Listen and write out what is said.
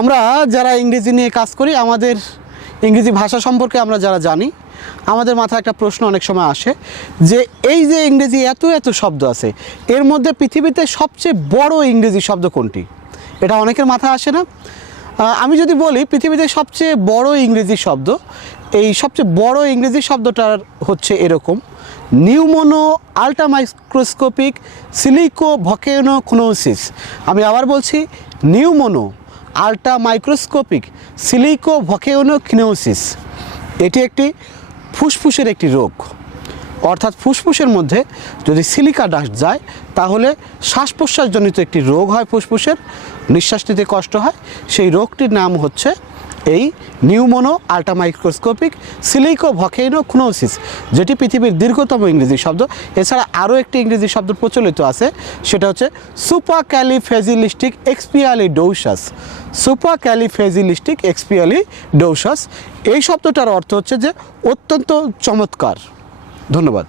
আমরা যারা ইংরেজি নিয়ে কাজ করি, আমাদের ইংরেজি ভাষা সম্পর্কে আমরা যারা জানি, আমাদের মাথায় একটা প্রশ্ন অনেক সময় আসে যে এই যে ইংরেজি এত এত শব্দ আছে, এর মধ্যে পৃথিবীতে সবচেয়ে বড় ইংরেজি শব্দ কোনটি? এটা অনেকের মাথায় আসে না। আমি যদি বলি পৃথিবীতে সবচেয়ে বড় ইংরেজি শব্দ, এই সবচেয়ে বড় ইংরেজি শব্দটার হচ্ছে এরকম: নিউমোনো আল্ট্রামাইক্রোস্কোপিক সিলিকোভকেনোকনোসিস। আমি আবার বলছি, নিউমোনো আল্ট্রামাইক্রোস্কোপিক সিলিকোভকেনোকিনোসিস। এটি একটি ফুসফুসের একটি রোগ, অর্থাৎ ফুসফুসের মধ্যে যদি সিলিকা ডাস্ট যায় তাহলে শ্বাস প্রশ্বাসজনিত একটি রোগ হয়, ফুসফুসের নিঃশ্বাস নিতে কষ্ট হয়। সেই রোগটির নাম হচ্ছে এই নিউমোনো আল্ট্রামাইক্রোস্কোপিক সিলিকোভকেনোকনোসিস, যেটি পৃথিবীর দীর্ঘতম ইংরেজি শব্দ। এছাড়া আরও একটি ইংরেজি শব্দ প্রচলিত আছে, সেটা হচ্ছে সুপারক্যালিফ্রেজিলিস্টিক এক্সপিয়ালিডোসাস। সুপারক্যালিফ্রেজিলিস্টিক এক্সপিয়ালিডোসাস, এই শব্দটার অর্থ হচ্ছে যে অত্যন্ত চমৎকার। ধন্যবাদ।